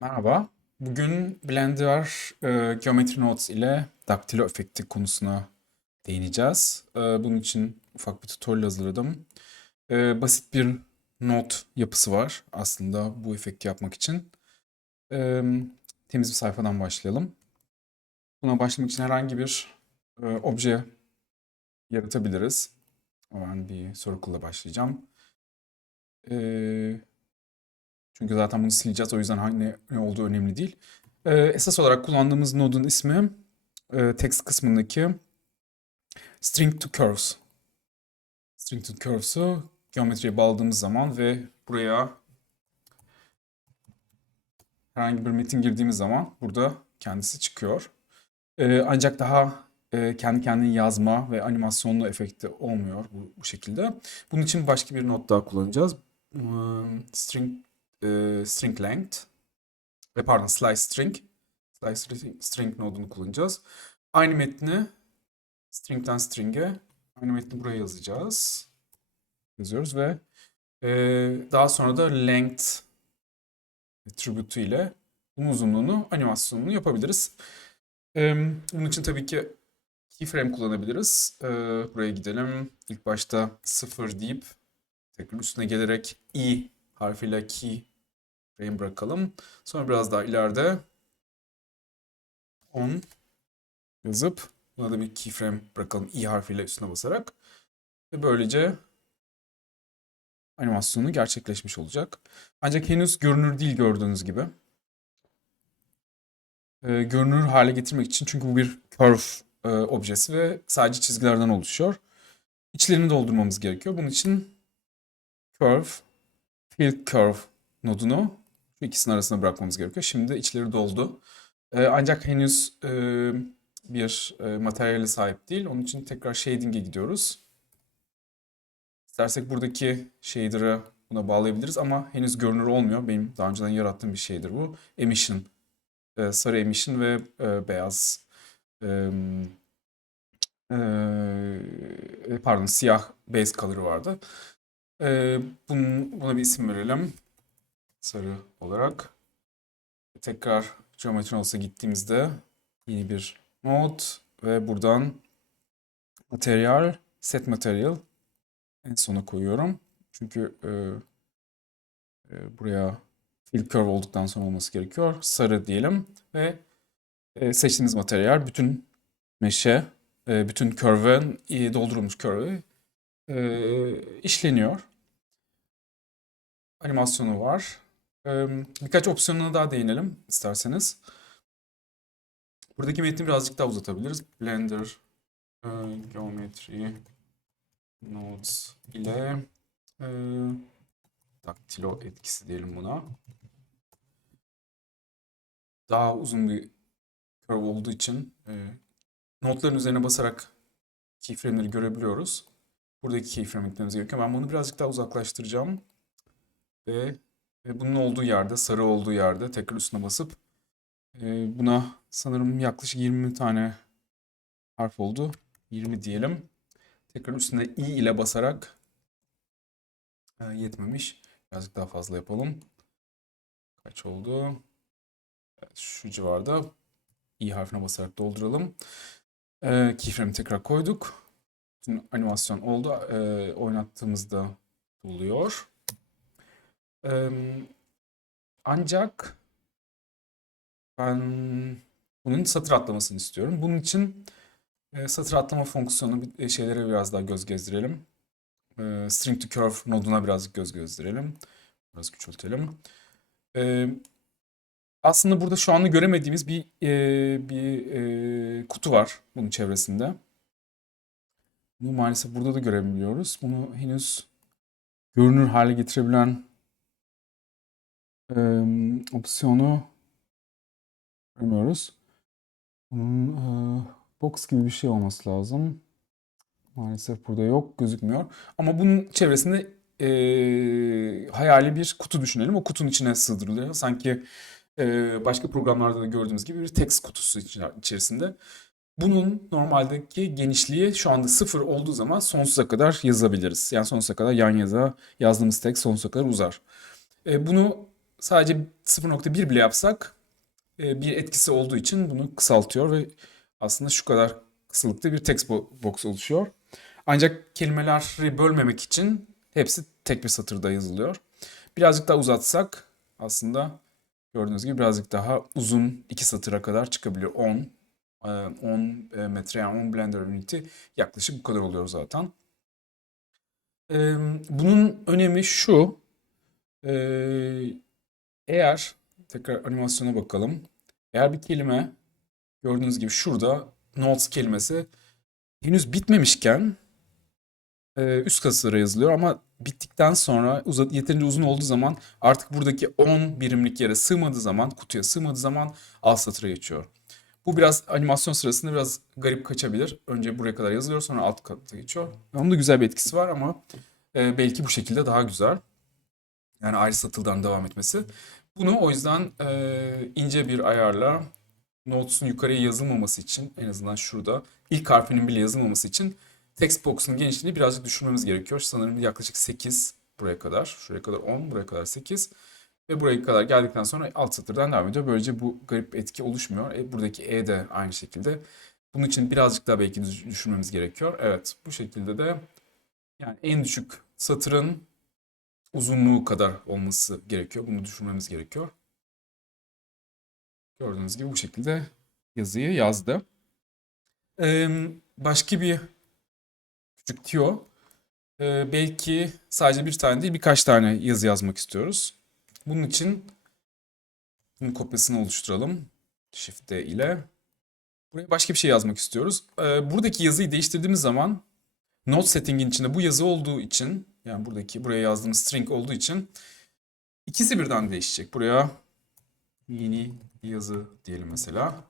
Merhaba. Bugün Blender e, Geometry Nodes ile daktilo efekti konusuna değineceğiz. E, bunun için ufak bir tutorial hazırladım. E, basit bir not yapısı var aslında bu efekti yapmak için. E, temiz bir sayfadan başlayalım. Buna başlamak için herhangi bir e, obje yaratabiliriz. Ben bir circle'la başlayacağım. E, çünkü zaten bunu sileceğiz. O yüzden hangi ne olduğu önemli değil. Ee, esas olarak kullandığımız nodun ismi e, text kısmındaki string to curves. String to curves'u geometriye bağladığımız zaman ve buraya herhangi bir metin girdiğimiz zaman burada kendisi çıkıyor. Ee, ancak daha e, kendi kendine yazma ve animasyonlu efekti olmuyor bu, bu şekilde. Bunun için başka bir not daha kullanacağız. Hmm, string e, string length ve pardon slice string slice string, nodunu kullanacağız. Aynı metni string'den string'e aynı metni buraya yazacağız. Yazıyoruz ve e, daha sonra da length attribute'u ile bunun uzunluğunu, animasyonunu yapabiliriz. E, bunun için tabii ki keyframe kullanabiliriz. E, buraya gidelim. İlk başta 0 deyip tekrar üstüne gelerek i harfiyle key frame bırakalım. Sonra biraz daha ileride 10 yazıp buna da bir keyframe bırakalım i harfiyle üstüne basarak. Ve böylece animasyonu gerçekleşmiş olacak. Ancak henüz görünür değil gördüğünüz gibi. Ee, görünür hale getirmek için çünkü bu bir curve e, objesi ve sadece çizgilerden oluşuyor. İçlerini doldurmamız gerekiyor. Bunun için curve, fill curve nodunu şu ikisinin arasına bırakmamız gerekiyor. Şimdi içleri doldu. Ee, ancak henüz e, bir e, materyale sahip değil. Onun için tekrar shading'e gidiyoruz. İstersek buradaki shader'ı buna bağlayabiliriz ama henüz görünür olmuyor. Benim daha önceden yarattığım bir şeydir bu. Emission. Ee, sarı emission ve e, beyaz e, e, pardon siyah base color'ı vardı. E, bunun, buna bir isim verelim sarı olarak. Tekrar Geometry Nodes'a gittiğimizde yeni bir node ve buradan materyal, set material en sona koyuyorum. Çünkü e, e, buraya fill curve olduktan sonra olması gerekiyor. Sarı diyelim ve e, seçtiğiniz materyal bütün meşe, e, bütün curve'ın e, doldurulmuş curve e, işleniyor. Animasyonu var. Birkaç opsiyonuna daha değinelim isterseniz. Buradaki metni birazcık daha uzatabiliriz. Blender Geometry Nodes ile daktilo etkisi diyelim buna. Daha uzun bir curve olduğu için e, notların üzerine basarak keyframe'leri görebiliyoruz. Buradaki keyframe eklememiz gerekiyor. Ben bunu birazcık daha uzaklaştıracağım. Ve ve bunun olduğu yerde, sarı olduğu yerde tekrar üstüne basıp e, buna sanırım yaklaşık 20 tane harf oldu. 20 diyelim. Tekrar üstüne i ile basarak e, yetmemiş. Birazcık daha fazla yapalım. Kaç oldu? Evet, şu civarda i harfine basarak dolduralım. E, keyframe'i tekrar koyduk. Bütün animasyon oldu. E, oynattığımızda oluyor ancak ben bunun satır atlamasını istiyorum. Bunun için e, satır atlama fonksiyonu e, şeylere biraz daha göz gezdirelim. E, string to curve noduna biraz göz gezdirelim. Biraz küçültelim. aslında burada şu anda göremediğimiz bir bir kutu var bunun çevresinde. Bunu maalesef burada da görebiliyoruz. Bunu henüz görünür hale getirebilen Emm, opsiyonu görmüyoruz. Bunun, eee, box gibi bir şey olması lazım. Maalesef burada yok, gözükmüyor. Ama bunun çevresinde, eee, hayali bir kutu düşünelim. O kutunun içine sığdırılıyor. Sanki, eee, başka programlarda da gördüğümüz gibi bir text kutusu içerisinde. Bunun normaldeki genişliği şu anda sıfır olduğu zaman sonsuza kadar yazabiliriz. Yani sonsuza kadar yan yaza yazdığımız text sonsuza kadar uzar. Eee, bunu sadece 0.1 bile yapsak e, bir etkisi olduğu için bunu kısaltıyor ve aslında şu kadar kısalıkta bir text bo- box oluşuyor. Ancak kelimeleri bölmemek için hepsi tek bir satırda yazılıyor. Birazcık daha uzatsak aslında gördüğünüz gibi birazcık daha uzun iki satıra kadar çıkabiliyor. 10 e, 10 e, metre yani 10 Blender Unity yaklaşık bu kadar oluyor zaten. E, Bunun önemi şu. Eğer tekrar animasyona bakalım. Eğer bir kelime gördüğünüz gibi şurada notes kelimesi henüz bitmemişken e, üst kasara yazılıyor ama bittikten sonra uzat, yeterince uzun olduğu zaman artık buradaki 10 birimlik yere sığmadığı zaman, kutuya sığmadığı zaman alt satıra geçiyor. Bu biraz animasyon sırasında biraz garip kaçabilir. Önce buraya kadar yazılıyor sonra alt kata geçiyor. Onun da güzel bir etkisi var ama e, belki bu şekilde daha güzel. Yani ayrı satıldan devam etmesi. Bunu o yüzden e, ince bir ayarla notes'un yukarıya yazılmaması için en azından şurada ilk harfinin bile yazılmaması için text box'un genişliğini birazcık düşürmemiz gerekiyor. Sanırım yaklaşık 8 buraya kadar. Şuraya kadar 10, buraya kadar 8. Ve buraya kadar geldikten sonra alt satırdan devam ediyor. Böylece bu garip etki oluşmuyor. E, buradaki E de aynı şekilde. Bunun için birazcık daha belki düş- düşürmemiz gerekiyor. Evet, bu şekilde de yani en düşük satırın uzunluğu kadar olması gerekiyor. Bunu düşürmemiz gerekiyor. Gördüğünüz gibi bu şekilde yazıyı yazdı. Ee, başka bir küçük tüyo. Ee, belki sadece bir tane değil birkaç tane yazı yazmak istiyoruz. Bunun için bunun kopyasını oluşturalım. Shift ile. Buraya başka bir şey yazmak istiyoruz. Ee, buradaki yazıyı değiştirdiğimiz zaman Note setting'in içinde bu yazı olduğu için yani buradaki buraya yazdığımız string olduğu için ikisi birden değişecek. Buraya yeni yazı diyelim mesela.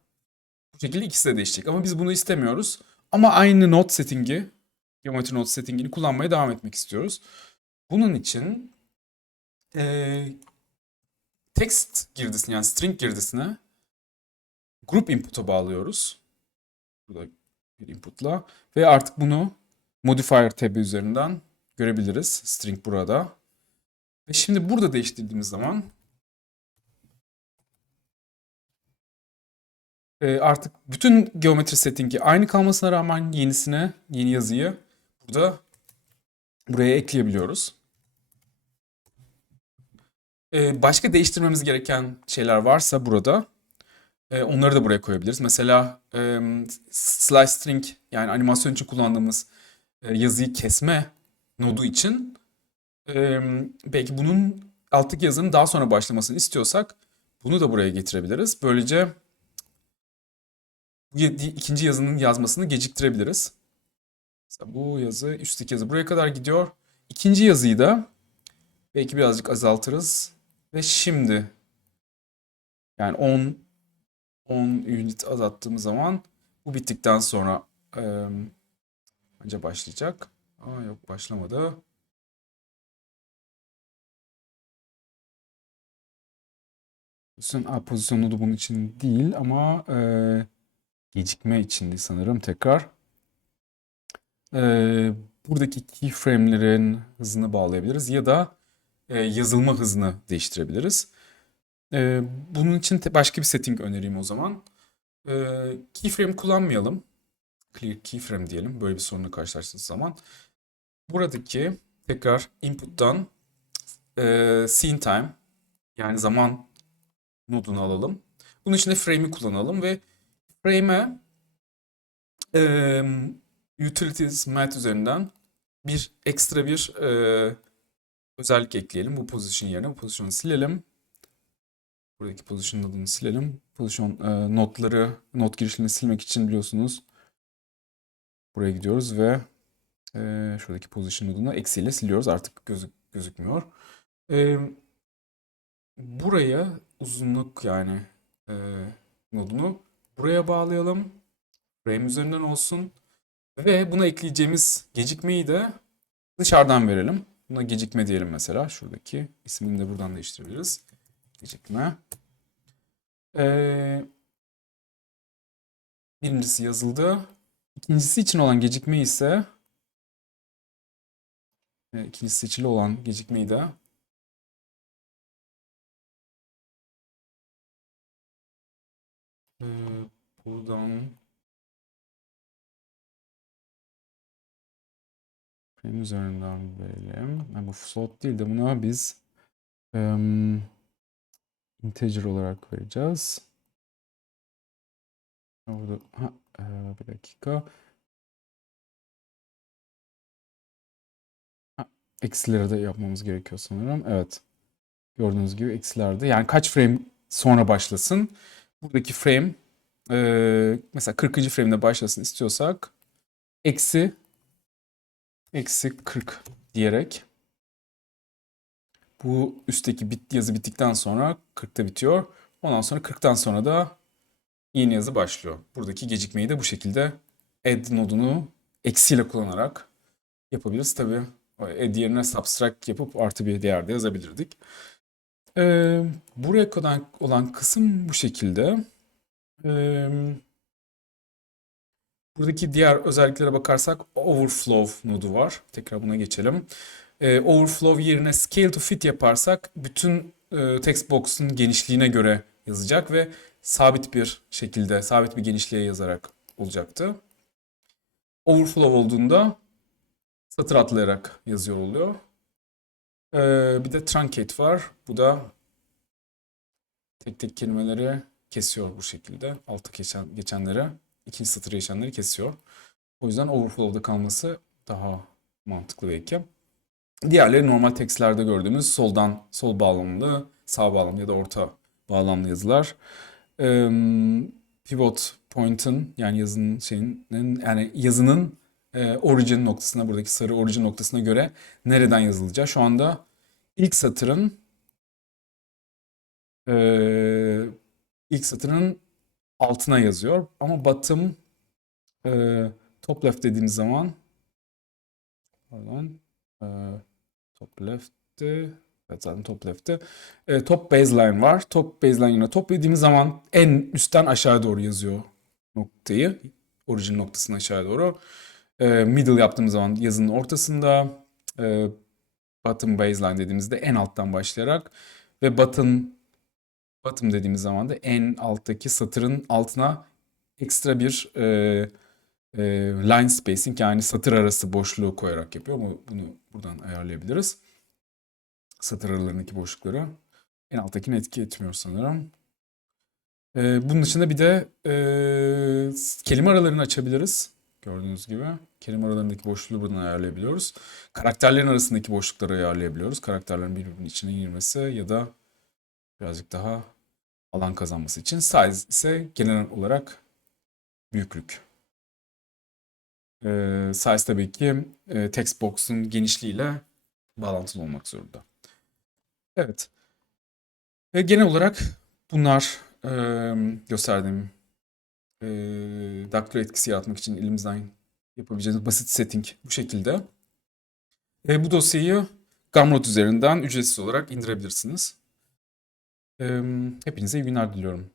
Bu şekilde ikisi de değişecek ama biz bunu istemiyoruz. Ama aynı note setting'i, geometri note setting'ini kullanmaya devam etmek istiyoruz. Bunun için eee, text girdisine yani string girdisine group input'a bağlıyoruz. Burada bir input'la ve artık bunu modifier tab'i üzerinden görebiliriz. String burada. Ve şimdi burada değiştirdiğimiz zaman e, artık bütün geometri settingi aynı kalmasına rağmen yenisine, yeni yazıyı burada buraya ekleyebiliyoruz. E, başka değiştirmemiz gereken şeyler varsa burada e, onları da buraya koyabiliriz. Mesela slice string yani animasyon için kullandığımız yazıyı kesme nodu için e, belki bunun alttaki yazının daha sonra başlamasını istiyorsak bunu da buraya getirebiliriz. Böylece bu ikinci yazının yazmasını geciktirebiliriz. Mesela bu yazı, üstteki yazı buraya kadar gidiyor. İkinci yazıyı da belki birazcık azaltırız. Ve şimdi yani 10 10 unit azalttığımız zaman bu bittikten sonra e, önce başlayacak. Aa yok başlamadı. Pozisyon, aa, pozisyon nodu bunun için değil ama e, gecikme içindi sanırım tekrar. E, buradaki keyframe'lerin hızını bağlayabiliriz ya da e, yazılma hızını değiştirebiliriz. E, bunun için başka bir setting önereyim o zaman. E, keyframe kullanmayalım. Clear keyframe diyelim böyle bir sorunla karşılaştığınız zaman. Buradaki tekrar input'tan e, scene time yani zaman nodunu alalım. Bunun için de frame'i kullanalım ve frame'e e, utilities math üzerinden bir ekstra bir e, özellik ekleyelim. Bu position yerine bu pozisyonu silelim. Buradaki position adını silelim. Pozisyon e, notları, not girişlerini silmek için biliyorsunuz buraya gidiyoruz ve e, şuradaki position nodunu eksiyle siliyoruz. Artık gözük, gözükmüyor. E, buraya uzunluk yani e, nodunu buraya bağlayalım. Frame üzerinden olsun. Ve buna ekleyeceğimiz gecikmeyi de dışarıdan verelim. Buna gecikme diyelim mesela. Şuradaki ismini de buradan değiştirebiliriz. Gecikme. Ee, birincisi yazıldı. İkincisi için olan gecikme ise ee, İkincisi seçili olan gecikmeyi de ee, buradan Benim üzerinden verelim. Yani bu float değil de buna biz um, integer olarak vereceğiz. Burada ha, e, bir dakika. Eksileri de yapmamız gerekiyor sanırım. Evet. Gördüğünüz gibi eksilerde. Yani kaç frame sonra başlasın? Buradaki frame e, mesela 40. frame'de başlasın istiyorsak eksi eksi 40 diyerek bu üstteki bit yazı bittikten sonra 40'ta bitiyor. Ondan sonra 40'tan sonra da yeni yazı başlıyor. Buradaki gecikmeyi de bu şekilde add nodunu eksiyle kullanarak yapabiliriz. Tabii add yerine subtract yapıp artı bir değer de yazabilirdik. Ee, buraya kadar olan kısım bu şekilde. Ee, buradaki diğer özelliklere bakarsak overflow nodu var. Tekrar buna geçelim. Ee, overflow yerine scale to fit yaparsak bütün e, text box'un genişliğine göre yazacak ve sabit bir şekilde, sabit bir genişliğe yazarak olacaktı. Overflow olduğunda satır atlayarak yazıyor oluyor. Ee, bir de truncate var. Bu da tek tek kelimeleri kesiyor bu şekilde. Altta geçen, geçenleri, ikinci satır geçenleri kesiyor. O yüzden overflow'da kalması daha mantıklı belki. Diğerleri normal tekstlerde gördüğümüz soldan sol bağlamlı, sağ bağlamlı ya da orta bağlamlı yazılar. Ee, pivot point'ın yani yazının şeyinin yani yazının e, origin noktasına buradaki sarı origin noktasına göre nereden yazılacağı. Şu anda ilk satırın e, ilk satırın altına yazıyor ama bottom e, top left dediğimiz zaman pardon e, top left'ti Evet zaten top left'te. E, top baseline var. Top baseline'ına top dediğimiz zaman en üstten aşağı doğru yazıyor noktayı. Origin noktasının aşağı doğru. E, middle yaptığımız zaman yazının ortasında. E, bottom baseline dediğimizde en alttan başlayarak ve bottom bottom dediğimiz zaman da en alttaki satırın altına ekstra bir e, e, line spacing yani satır arası boşluğu koyarak yapıyor. Bunu, bunu buradan ayarlayabiliriz satır aralarındaki boşlukları. En alttakini etki etmiyor sanırım. Ee, bunun dışında bir de e, kelime aralarını açabiliriz. Gördüğünüz gibi. Kelime aralarındaki boşluğu buradan ayarlayabiliyoruz. Karakterlerin arasındaki boşlukları ayarlayabiliyoruz. Karakterlerin birbirinin içine girmesi ya da birazcık daha alan kazanması için. Size ise genel olarak büyüklük. Ee, size tabii ki e, text box'un genişliğiyle bağlantılı olmak zorunda. Evet. Ve genel olarak bunlar e, gösterdiğim e, daktilo etkisi yaratmak için elimizden yapabileceğimiz basit setting bu şekilde. E, bu dosyayı Gumroad üzerinden ücretsiz olarak indirebilirsiniz. E, hepinize iyi günler diliyorum.